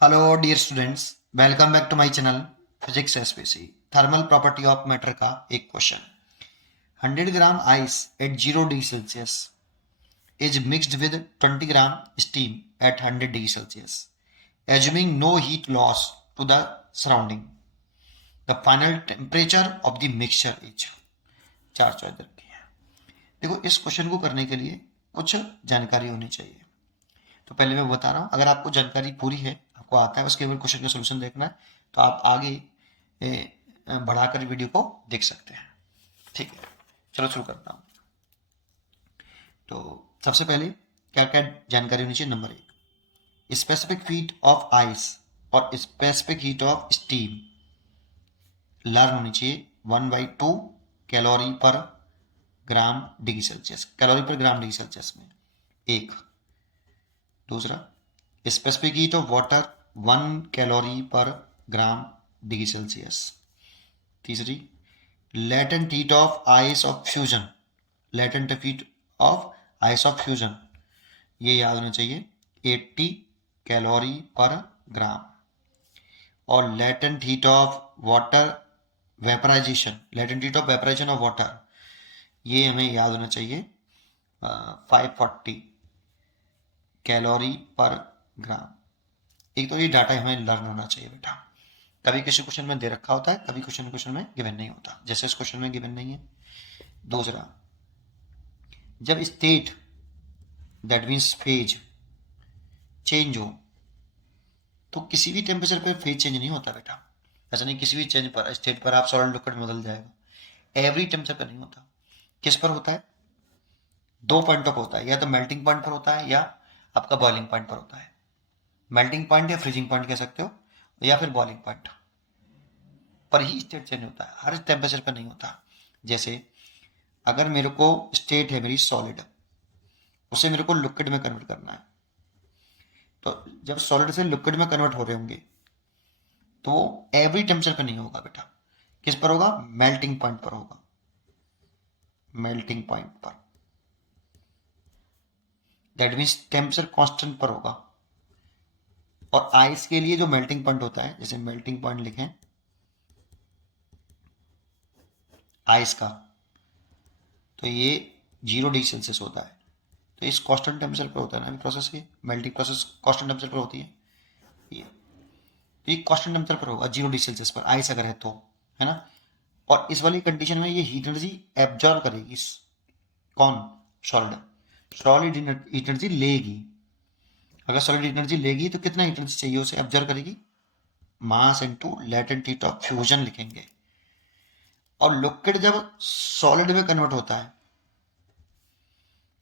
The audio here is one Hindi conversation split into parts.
Hello dear students, welcome back to my channel physics SPC. Thermal property of matter का एक question. 100 gram ice at 0 degree Celsius is mixed with 20 gram steam at 100 degree Celsius, assuming no heat loss to the surrounding. The final temperature of the mixture is. चार चॉइस रखी है। देखो, इस क्वेश्चन को करने के लिए कुछ जानकारी होनी चाहिए। तो पहले मैं बता रहा हूँ, अगर आपको जानकारी पूरी है, आपको आता है, उसके केवल क्वेश्चन का सोल्यूशन देखना है, तो आप आगे बढ़ाकर वीडियो को देख सकते हैं। ठीक है, चलो शुरू करता हूँ। तो सबसे पहले क्या क्या जानकारी होनी चाहिए। नंबर एक, स्पेसिफिक हीट ऑफ आइस और specific heat of steam learn होनी चाहिए। 1/2 calorie per gram degree Celsius, calorie per gram degree Celsius में एक। दूसरा, specific heat of water 1 calorie per gram degree Celsius. तीसरी, latent heat of ice of fusion, latent heat of ice of fusion, ये याद होना चाहिए, 80 कैलोरी पर ग्राम। और latent heat of water vaporisation, latent heat of vaporisation of water, ये हमें याद होना चाहिए, 540 कैलोरी पर ग्राम। एक तो ये डाटा हमें लर्न होना चाहिए बेटा। कभी किसी क्वेश्चन में दे रखा होता है, कभी क्वेश्चन में गिवन नहीं होता, जैसे इस क्वेश्चन में गिवन नहीं है। दूसरा, जब state that means phase change हो, तो किसी भी टेम्परेचर पर फेज चेंज नहीं होता बेटा। ऐसा नहीं किसी भी चेंज पर, स्टेट पर आप सॉलिड लिक्विड में बदल जाएगा, एवरी टेम्परेचर पर नहीं होता। किस पर होता है? दो पॉइंट ऑफ होता है, या तो मेल्टिंग पॉइंट पर होता है या आपका बॉइलिंग पॉइंट पर होता है। मेल्टिंग पॉइंट या फ्रीजिंग पॉइंट कह सकते हो, या फिर बॉइलिंग पॉइंट पर ही स्टेट चेंज होता है, हर टेम्परेचर पर नहीं होता। जैसे अगर मेरे को स्टेट है मेरी सॉलिड, उसे मेरे को लिक्विड में कन्वर्ट करना है, तो जब सॉलिड से लिक्विड में कन्वर्ट हो रहे होंगे, तो वो एवरी टेम्परेचर पर नहीं होगा बेटा। किस पर होगा? मेल्टिंग पॉइंट पर होगा, मेल्टिंग पॉइंट पर। दैट मीन्स टेम्परेचर कांस्टेंट पर होगा। और आइस के लिए जो मेल्टिंग पॉइंट होता है, जैसे मेल्टिंग पॉइंट लिखें आइस का, तो ये 0 डिग्री सेल्सियस होता है। तो इस कांस्टेंट टेम्परेचर पर होता है ना प्रोसेस, ये मेल्टिंग प्रोसेस कांस्टेंट टेम्परेचर पर होती है। ये तो ये कांस्टेंट टेम्परेचर पर होगा 0 डिग्री सेल्सियस पर, आइस अगर है तो, है ना। और इस वाली कंडीशन में ये हीट एनर्जी एब्जॉर्ब करेगी। कौन? सॉलिड। सॉलिड हीट एनर्जी लेगी। अगर सॉलिड एनर्जी लेगी तो कितना हीट एनर्जी चाहिए उसे एब्जॉर्ब करेगी? मास into latent heat of fusion लिखेंगे। और लिक्विड जब सॉलिड में कन्वर्ट होता है,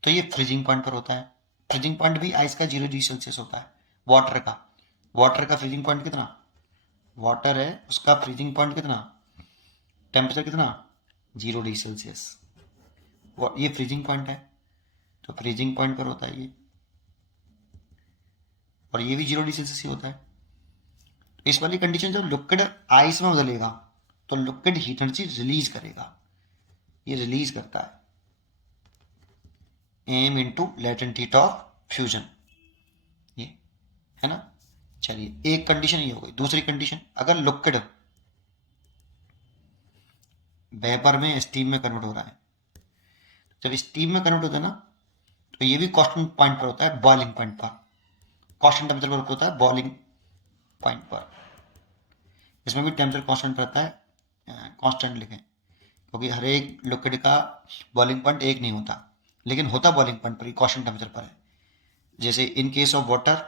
तो ये फ्रीजिंग पॉइंट पर होता है। फ्रीजिंग पॉइंट भी आइस का 0 डिग्री सेल्सियस होता है। वाटर का, वाटर का फ्रीजिंग पॉइंट कितना? वाटर है, उसका फ्रीजिंग पॉइंट कितना, टेम्परेचर कितना? 0 डिग्री सेल्सियस। ये फ्रीजिंग पॉइंट है, तो फ्रीजिंग पॉइंट पर होता है ये। और ये भी 0 डिग्री सेल्सियस ही होता है। तो इस वाली कंडीशन जब लिक्विड आइस में बदलेगा, तो लिक्विड हीट एनर्जी रिलीज करेगा। ये रिलीज करता है m into latent heat of fusion, ये है ना। चलिए, एक कंडीशन ये हो गई। दूसरी कंडीशन, अगर लिक्विड वेपर में स्टीम में कन्वर्ट हो रहा है, जब स्टीम में कन्वर्ट होता है ना, तो ये भी कांस्टेंट पॉइंट पर होता है, बॉइलिंग पॉइंट पर। कांस्टेंट टेम्परेचर पर होता है बॉइलिंग पॉइंट पर। इसमें भी टेम्परेचर कांस्टेंट रहता है, कांस्टेंट लिखें, क्योंकि हर एक लिक्विड का बॉइलिंग पॉइंट एक नहीं होता, लेकिन होता बॉइलिंग पॉइंट पर ही, कांस्टेंट टेम्परेचर पर है। जैसे इन केस ऑफ वाटर,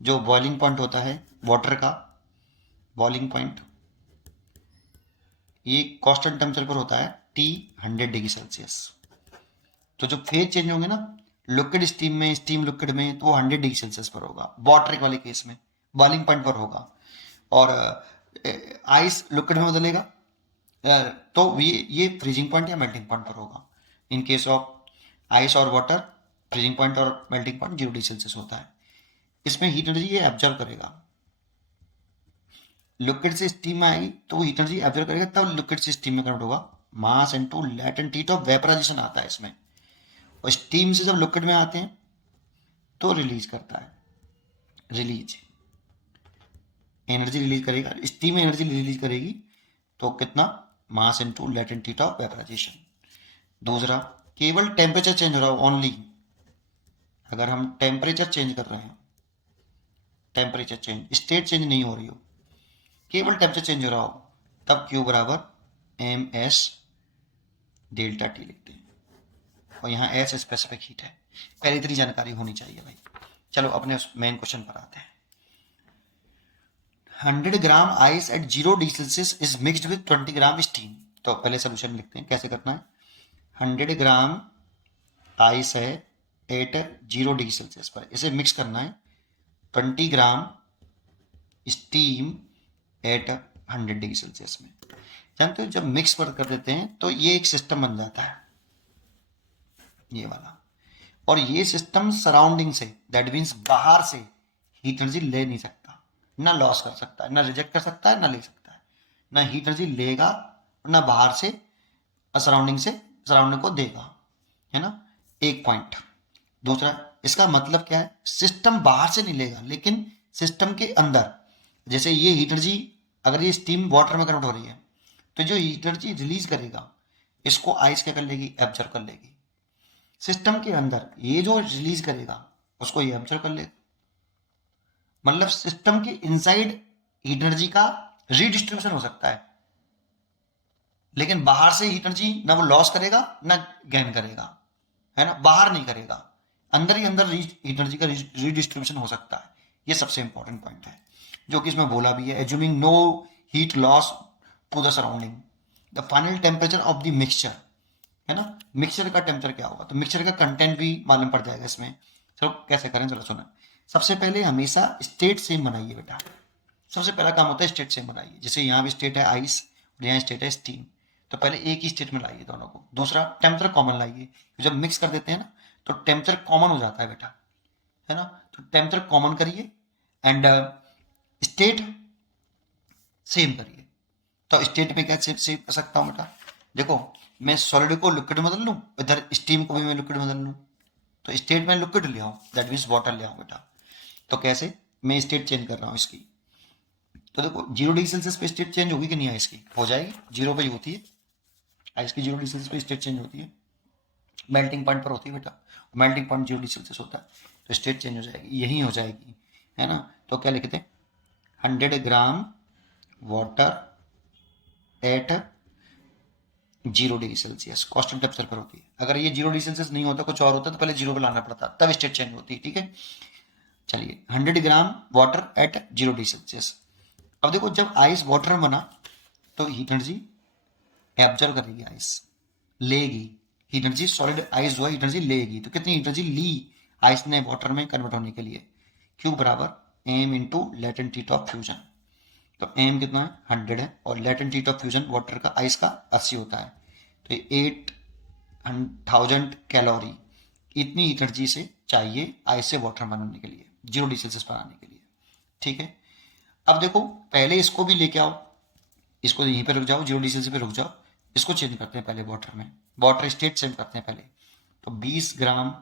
जो बॉइलिंग पॉइंट होता है वाटर का, बॉइलिंग पॉइंट ये कांस्टेंट टेम्परेचर पर होता है, T 100 डिग्री सेल्सियस। तो जो फेज चेंज होंगे ना, लिक्विड स्टीम में, स्टीम लिक्विड में, तो वो 100 डिग्री सेल्सियस पर होगा। वाटर वाले केस में बॉइलिंग पॉइंट पर होगा। और आइस लिक्विड में बदलेगा, तो ये फ्रीजिंग पॉइंट या मेल्टिंग पॉइंट पर होगा। इन केस ऑफ आइस और वाटर, फ्रीजिंग पॉइंट और मेल्टिंग पॉइंट 0 डिग्री सेल्सियस होता है। इसमें हीट एनर्जी ये एब्जॉर्व करेगा। लिक्विड से स्टीम में आएगी तो वो हीट एनर्जी एब्जॉर्व करेगा, तब लिक्विड से स्टीम में कन्वर्ट होगा। Mass into latent heat of vaporisation आता है इसमें। और स्टीम से जब लिक्विड में आते हैं तो रिलीज करता है। रिलीज, एनर्जी रिलीज करेगा, स्टीम एनर्जी रिलीज करेगी तो कितना, mass into latent heat of vaporisation. दूसरा, केवल टेम्परेचर चेंज हो रहा हो, ओनली अगर हम टेम्परेचर चेंज कर रहे हैं, टेम्परेचर चेंज, स्टेट चेंज नहीं हो रही हो, केवल टेम्परेचर चेंज हो रहा हो, तब Q बराबर एम एस डेल्टा टी लिखते हैं, और यहाँ एस स्पेसिफिक हीट है। पहले इतनी जानकारी होनी चाहिए भाई। चलो अपने उस मेन क्वेश्चन पर आते हैं। 100 gram ice at 0 degree Celsius is mixed with 20 gram steam. तो पहले सोल्यूशन लिखते हैं, कैसे करना है। 100 ग्राम आइस है एट 0 डिग्री सेल्सियस पर, इसे मिक्स करना है 20 gram steam at 100 degree Celsius में। जानते हो जब मिक्स कर देते हैं तो ये एक सिस्टम बन जाता है, ये वाला, और ये सिस्टम सराउंडिंग से, दैट मीन्स बाहर से हीट एनर्जी ले नहीं सकता, ना लॉस कर सकता है, ना रिजेक्ट कर सकता है, ना ले सकता है, ना हीट एनर्जी लेगा, ना बाहर से सराउंडिंग को देगा, है ना, एक पॉइंट। दूसरा, इसका मतलब क्या है, सिस्टम बाहर से नहीं लेगा लेकिन सिस्टम के अंदर, जैसे ये हीट एनर्जी अगर ये स्टीम वाटर में कन्वर्ट हो रही है तो जो हीट एनर्जी रिलीज करेगा इसको आइस क्या कर लेगी, एब्जॉर्ब कर लेगी। सिस्टम के अंदर ये जो रिलीज करेगा उसको ये एब्जॉर्ब कर लेगा, मतलब सिस्टम के इनसाइड हीट एनर्जी का रीडिस्ट्रीब्यूशन हो सकता है, लेकिन बाहर से हीट एनर्जी ना वो लॉस करेगा ना गेन करेगा, है ना, बाहर नहीं करेगा, अंदर ही अंदर हीट एनर्जी का रीडिस्ट्रीब्यूशन हो सकता है। ये सबसे इंपॉर्टेंट पॉइंट है जो कि इसमें बोला भी है, assuming no heat loss to the surrounding, the final temperature of the mixture, है ना, मिक्सचर का टेम्परेचर क्या होगा, तो मिक्सचर का कंटेंट भी मालूम पड़ जाएगा इसमें। चलो कैसे करें, चलो सुना। सबसे पहले हमेशा स्टेट सेम बनाइए बेटा, सबसे पहला काम होता है स्टेट सेम बनाइए। जैसे यहाँ भी स्टेट है आइस और यहाँ स्टेट है स्टीम, तो पहले एक ही स्टेट में लाइए दोनों को। दूसरा, टेम्परेचर कॉमन लाइए, जब मिक्स कर देते हैं ना तो टेम्परेचर कॉमन हो जाता है बेटा, है ना, तो टेम्परेचर कॉमन करिए एंड स्टेट सेम करिए। तो स्टेट में क्या सेव कर सकता हूँ बेटा, देखो मैं सॉलिड को लिक्विड में बदल लूँ, इधर स्टीम को भी मैं लिक्विड में बदल लूँ, तो स्टेट में लिक्विड ले आऊँ, दैट मीन्स वाटर ले आऊँ बेटा। तो कैसे, मैं स्टेट चेंज कर रहा हूँ इसकी, तो देखो 0 डिग्री सेल्सियस पे स्टेट चेंज होगी कि नहीं, आइस की हो जाएगी, 0 पे ही होती है आइस की, 0 डिग्री सेल्सियस पे स्टेट चेंज होती है, मेल्टिंग पॉइंट पर होती है बेटा, मेल्टिंग पॉइंट 0 डिग्री सेल्सियस होता है, तो स्टेट चेंज हो जाएगी, यही हो जाएगी, है ना। तो क्या लिखते हैं, 100 gram water at 0 degree Celsius constant temperature पर होती है। अगर ये 0 डिग्री सेल्सियस नहीं होता, कुछ और होता तो पहले 0 पे लाना पड़ता, तब स्टेट चेंज होती है, ठीक है। चलिए 100 gram water at 0 degree Celsius. अब देखो जब आइस वाटर में बना तो हीट एनर्जी एब्जॉर्ब करेगी, आइस लेगी हीट एनर्जी, सॉलिड आइस जो है हीट एनर्जी लेगी, तो कितनी हीट एनर्जी ली आइस ने वाटर में कन्वर्ट होने के लिए, Q बराबर m into latent heat of fusion. तो एम कितना है, 100 है, और latent heat of fusion water का आइस का 80 होता है, तो ये 8000 कैलोरी इतनी एनर्जी से चाहिए आइस से वाटर बनाने के लिए, 0 डिग्री सेल्सियस बनाने के लिए, ठीक है। अब देखो पहले इसको भी लेके आओ, इसको यहीं पे रुक जाओ, 0 डिग्री सेल्सियस पे रुक जाओ, इसको चेंज करते हैं पहले वाटर में, वाटर स्टेट चेंज करते हैं पहले। तो 20 ग्राम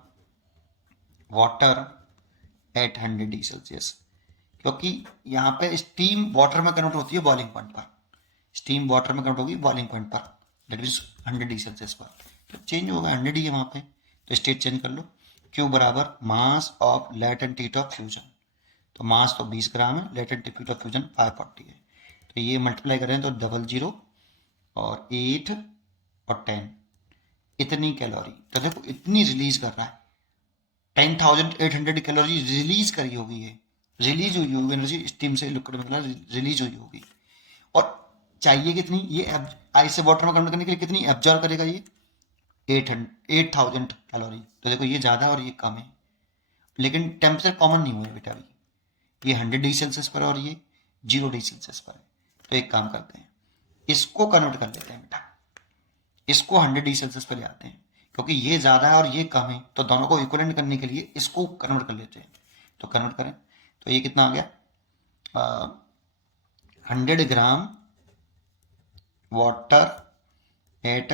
वाटर एट 100 डिग्री सेल्सियस, क्योंकि यहाँ पे स्टीम वाटर में कन्वर्ट होती है बॉइलिंग पॉइंट पर, स्टीम वाटर में कन्वर्ट होगी बॉइलिंग पॉइंट पर, दैट मीन्स 100 डिग्री सेल्सियस पर, तो चेंज होगा 100 डिग्री वहाँ पे, तो स्टेट चेंज कर लो। Q बराबर mass of latent heat of fusion, तो मास तो 20 ग्राम है, लेटेंट हीट ऑफ फ्यूजन 540 है, तो ये मल्टीप्लाई करें तो 00 और 8 और 10, इतनी कैलोरी, तो देखो इतनी रिलीज कर रहा है, 10,800 कैलोरी रिलीज करी होगी, ये रिलीज हुई होगी एनर्जी स्टीम से लिक्विड में रिलीज हुई होगी, और चाहिए कितनी, ये आइस से वाटर में कन्वर्ट करने के लिए कितनी एब्जॉर्ब करेगा ये, 8,000 कैलोरी। तो देखो ये ज़्यादा और ये कम है, लेकिन टेम्परेचर कॉमन नहीं हुआ है बेटा अभी, ये 100 डिग्री सेल्सियस पर और ये 0 डिग्री सेल्सियस पर है। तो एक काम करते हैं, इसको कन्वर्ट कर लेते हैं बेटा, इसको 100 डिग्री सेल्सियस पर ले आते हैं, क्योंकि ये ज़्यादा है और ये कम है, तो दोनों को इक्वलेंट करने के लिए इसको कन्वर्ट कर लेते हैं। तो कन्वर्ट करें तो ये कितना आ गया, 100 gram water eight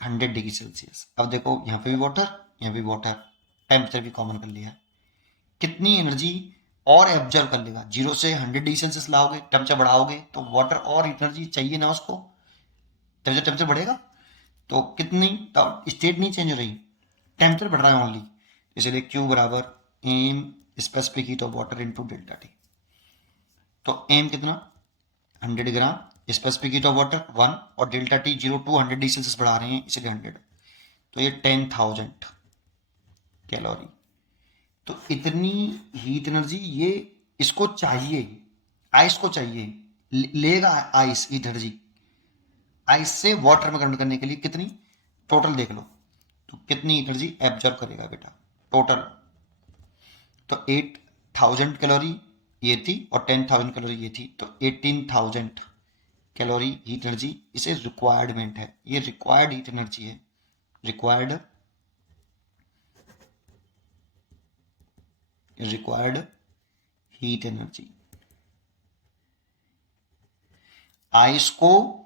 100 degree Celsius. अब देखो यहाँ पे भी वाटर, यहाँ भी वाटर, टेम्परेचर भी कॉमन कर लिया, कितनी एनर्जी और एब्जॉर्व कर लेगा। 0 से 100 डिग्री सेल्सियस लाओगे, टेम्परेचर बढ़ाओगे तो वाटर और एनर्जी चाहिए ना उसको, टेम्परेचर बढ़ेगा तो कितनी स्टेट नहीं चेंज हो रही, टेम्परेचर बढ़ रहा है ओनली। इसलिए Q बराबर m specific heat of water into delta t. तो एम कितना 100 gram, specific heat of water 1 और delta t 0 to 100 degree Celsius बढ़ा रहे हैं इसलिए 100, तो ये 10,000 कैलोरी। तो इतनी हीट एनर्जी ये इसको चाहिए, आइस को चाहिए, लेगा आइस हीट एनर्जी, आइस से वाटर में कन्वर्ट करने के लिए कितनी, टोटल देख लो तो कितनी एनर्जी एब्जॉर्ब करेगा बेटा टोटल। तो 8,000 कैलोरी ये थी और 10,000 कैलोरी ये थी, तो 18,000 कैलोरी हीट एनर्जी इसे रिक्वायरमेंट है, ये रिक्वायर्ड हीट एनर्जी है, रिक्वायर्ड हीट एनर्जी। आइस को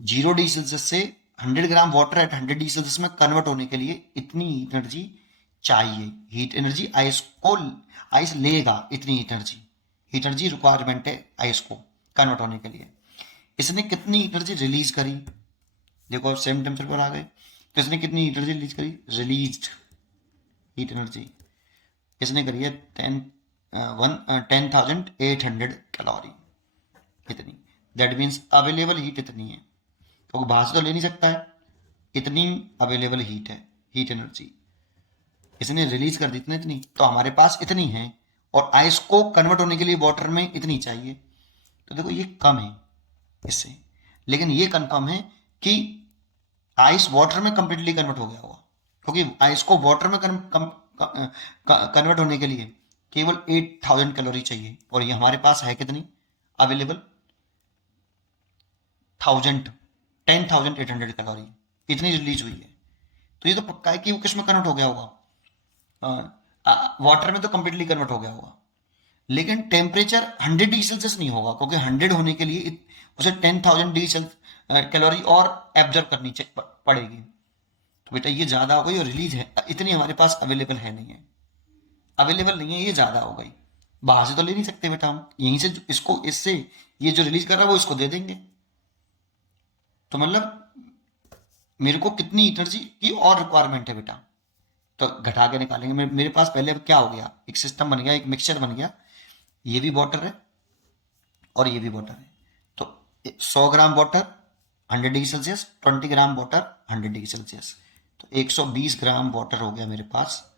0 डिग्री सेल्सियस से 100 gram water eight 100 degree Celsius में कन्वर्ट होने के लिए इतनी हीट एनर्जी चाहिए। हीट एनर्जी आइस लेगा, इतनी हीट एनर्जी रिक्वायरमेंट है आइस को कन्वर्ट होने के लिए। इसने कितनी एनर्जी रिलीज करी, देखो अब सेम टेम्परेचर पर आ गए, तो इसने कितनी एनर्जी रिलीज करी, रिलीज्ड हीट एनर्जी इसने करी है 10,800 कैलोरी इतनी। दैट मीन्स अवेलेबल हीट इतनी है, क्योंकि बाहर से तो ले नहीं सकता है, इतनी अवेलेबल हीट है, हीट एनर्जी इसने रिलीज कर दी इतनी, तो हमारे पास इतनी है और आइस को कन्वर्ट होने के लिए वाटर में इतनी चाहिए। तो देखो ये कम है इससे, लेकिन ये कंफर्म है कि आइस वाटर में कंप्लीटली कन्वर्ट हो गया होगा, क्योंकि आइस को वाटर में कन्वर्ट होने के लिए केवल 8,000 कैलोरी चाहिए और ये हमारे पास है कितनी अवेलेबल, 10,800 कैलोरी इतनी रिलीज हुई है। तो ये तो पक्का है कि वो किस में कन्वर्ट हो गया होगा, वाटर में तो कंप्लीटली कन्वर्ट हो गया होगा। लेकिन टेम्परेचर 100 डिग्री सेल्सियस नहीं होगा, क्योंकि 100 होने के लिए उसे 10,000 डिग्री कैलोरी और एब्जॉर्ब करनी पड़ेगी। तो बेटा ये ज़्यादा हो गई और रिलीज है इतनी हमारे पास अवेलेबल नहीं है, ये ज़्यादा हो गई। बाहर से तो ले नहीं सकते बेटा हम, यहीं से इसको, इससे ये जो रिलीज कर रहा है वो इसको दे देंगे। तो मतलब मेरे को कितनी एनर्जी की और रिक्वायरमेंट है बेटा, तो घटा के निकालेंगे। मेरे पास पहले क्या हो गया, एक सिस्टम बन गया, एक मिक्सचर बन गया, ये भी वाटर है और ये भी वाटर है। तो 100 gram water 100 degree Celsius, 20 gram water 100 degree Celsius, तो 120 ग्राम वाटर हो गया मेरे पास,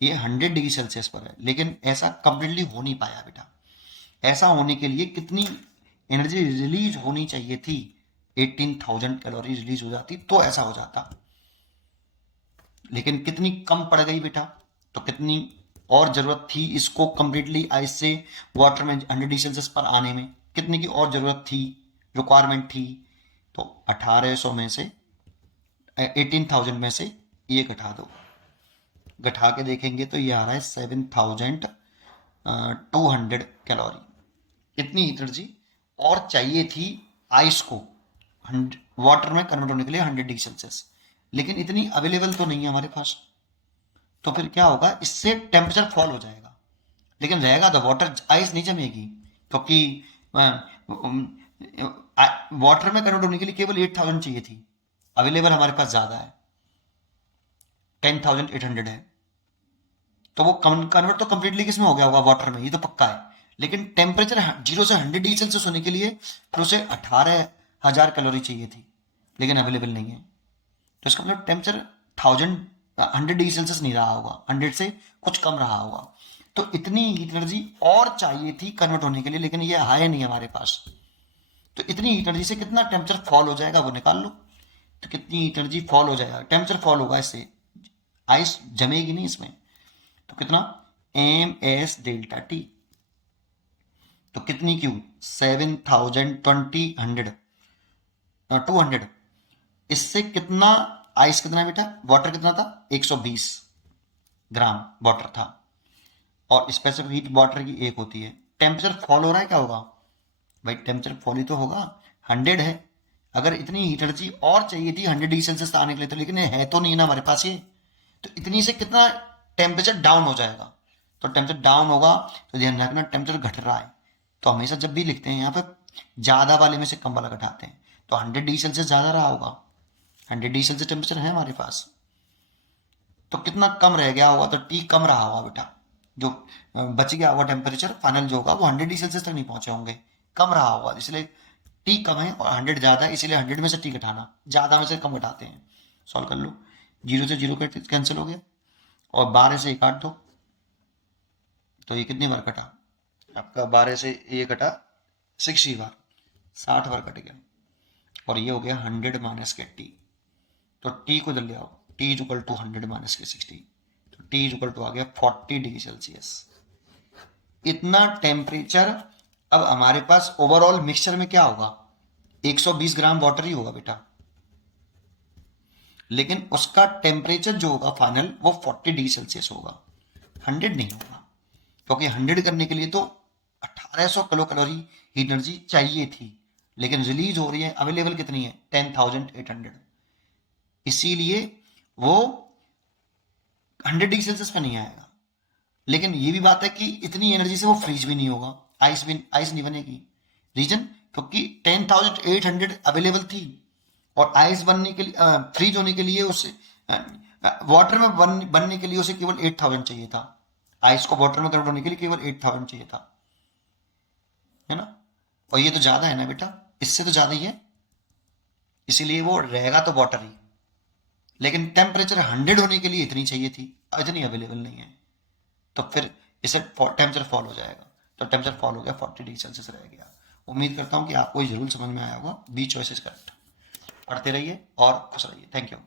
ये 100 डिग्री सेल्सियस पर है। लेकिन ऐसा कंप्लीटली हो नहीं पाया बेटा, ऐसा होने के लिए कितनी एनर्जी रिलीज होनी चाहिए थी, 18,000 कैलोरी रिलीज हो जाती तो ऐसा हो जाता, लेकिन कितनी कम पड़ गई बेटा। तो कितनी और जरूरत थी इसको कंप्लीटली आइस से वाटर में 100 डिग्री सेल्सियस पर आने में, कितने की और जरूरत थी, रिक्वायरमेंट थी। तो 1800 में से 18,000 में से ये घटा दो, घटा के देखेंगे तो ये आ रहा है 7,200 कैलोरी। इतनी एनर्जी और चाहिए थी आइस को वाटर में कन्वर्ट होने के लिए 100 डिग्री सेल्सियस, लेकिन इतनी अवेलेबल तो नहीं है हमारे पास। तो फिर क्या होगा, इससे टेम्परेचर फॉल हो जाएगा, लेकिन रहेगा तो वाटर, आइस नहीं जमेगी, क्योंकि वाटर में कन्वर्ट होने के लिए केवल 8,000 चाहिए थी, अवेलेबल हमारे पास ज्यादा है 10,800 है। तो वो कन्वर्ट तो कंप्लीटली किस में हो गया होगा, वाटर में, ये तो पक्का है। लेकिन टेम्परेचर 0 से 100 डिग्री सेल्सियस होने के लिए फिर उसे 18,000 कैलोरी चाहिए थी, लेकिन अवेलेबल नहीं है। तो इसका मतलब टेम्परेचर 100 डिग्री सेल्सियस नहीं रहा होगा, 100 से कुछ कम रहा होगा। तो इतनी हीट एनर्जी और चाहिए थी कन्वर्ट होने के लिए, लेकिन ये है नहीं हमारे पास। तो इतनी हीट एनर्जी से कितना टेम्परेचर फॉल हो जाएगा वो निकाल लो। तो कितनी हीट एनर्जी फॉल हो जाएगा, टेम्परेचर फॉल होगा, इससे आइस जमेगी नहीं इसमें। तो कितना, एम एस डेल्टा टी। तो कितनी क्यू, 200, इससे कितना आइस कितना है बेटा, वाटर कितना था, 120 ग्राम वाटर था, और स्पेसिफिक हीट वाटर की 1 होती है। टेम्परेचर फॉल हो रहा है, क्या होगा भाई, टेम्परेचर फॉल ही तो होगा, 100 है। अगर इतनी हीट एनर्जी और चाहिए थी 100 डिग्री सेल्सियस आने के लिए, तो लेकिन है तो नहीं ना हमारे पास ये, तो इतनी से कितना टेम्परेचर डाउन हो जाएगा, तो टेम्परेचर डाउन होगा तो ध्यान रखना टेम्परेचर घट रहा है। तो हमेशा जब भी लिखते हैं यहाँ पे ज़्यादा वाले में से कम वाला घटाते हैं, तो 100 डिग्री सेल्सियस ज़्यादा रहा होगा, 100 डिग्री सेल्सियस टेम्परेचर है हमारे पास, तो कितना कम रह गया होगा, तो टी कम रहा होगा बेटा, जो बच गया होगा टेम्परेचर फाइनल जो होगा वो 100 डिग्री सेल्सियस तक नहीं पहुंचे होंगे, कम रहा होगा, इसलिए टी कम है और 100 ज़्यादा है, इसलिए 100 में से टी घटाना, ज़्यादा में से कम घटाते हैं। सॉल्व कर लो, 0 से 0 कैंसिल हो गया और 12 से 1 काट दो, तो ये कितनी बार कटा आपका, 12 से ये कटा 60 बार, 60 बार कट गया, और ये हो गया 100 माइनस के टी, तो टी को जल्दी आओ, t is equal to 100 minus के 60, तो टी इज इक्वल टू आ गया 40 डिग्री सेल्सियस। इतना टेम्परेचर अब हमारे पास ओवरऑल मिक्सचर में क्या होगा, 120 ग्राम वाटर ही होगा बेटा, लेकिन उसका टेम्परेचर जो होगा फाइनल वो 40 डिग्री सेल्सियस होगा, 100 नहीं होगा, क्योंकि 100 करने के लिए तो 1800 किलो कैलोरी एनर्जी चाहिए थी, लेकिन रिलीज हो रही है, अवेलेबल कितनी है 10,800, इसीलिए वो 100 डिग्री सेल्सियस पे नहीं आएगा। लेकिन ये भी बात है कि इतनी एनर्जी से वो फ्रीज भी नहीं होगा, आइस नहीं बनेगी। रीजन, क्योंकि 10,800 अवेलेबल थी और आइस बनने के लिए फ्रीज होने के लिए उसे वाटर में बनने के लिए उसे केवल 8,000 चाहिए था, आइस को वाटर में कन्वर्ट होने के लिए केवल 8,000 चाहिए था, है ना, और ये तो ज्यादा है ना बेटा, इससे तो ज्यादा ही है, इसीलिए वो रहेगा तो वाटर ही, लेकिन टेम्परेचर 100 होने के लिए इतनी चाहिए थी, इतनी अवेलेबल नहीं है, तो फिर इसे टेम्परेचर फॉल हो जाएगा, तो टेम्परेचर फॉल हो गया, 40 डिग्री सेल्सियस रह गया। उम्मीद करता हूँ कि आपको ये जरूर समझ में आया होगा, बी चॉइस इज करेक्ट। पढ़ते रहिए और खुश रहिए, थैंक यू।